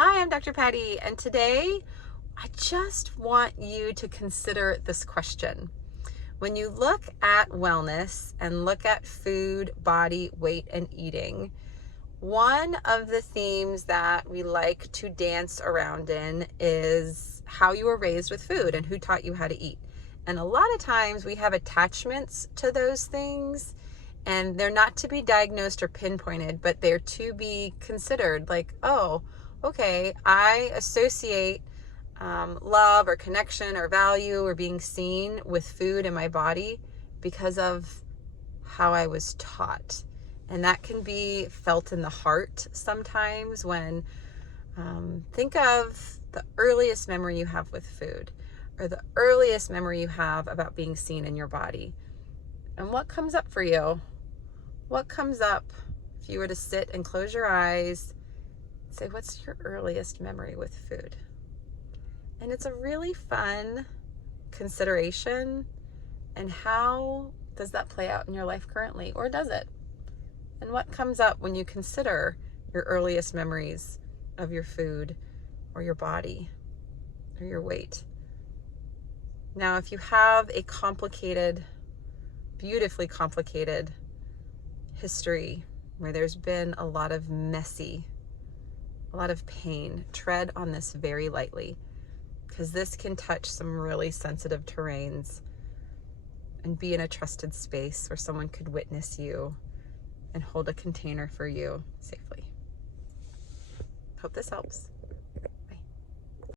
Hi, I'm Dr. Patty, and today I just want you to consider this question. When you look at wellness and look at food, body, weight, and eating, one of the themes that we like to dance around in is how you were raised with food and who taught you how to eat. And a lot of times we have attachments to those things, and they're not to be diagnosed or pinpointed, but they're to be considered like, oh, okay, I associate love or connection or value or being seen with food in my body because of how I was taught. And that can be felt in the heart sometimes when, think of the earliest memory you have with food or the earliest memory you have about being seen in your body. And what comes up for you? What comes up if you were to sit and close your eyes, say, what's your earliest memory with food? And it's a really fun consideration. And how does that play out in your life currently? Or does it? And what comes up when you consider your earliest memories of your food or your body or your weight? Now, if you have a complicated, beautifully complicated history where there's been a lot of messy, a lot of pain, tread on this very lightly, because this can touch some really sensitive terrains and be in a trusted space where someone could witness you and hold a container for you safely. Hope this helps.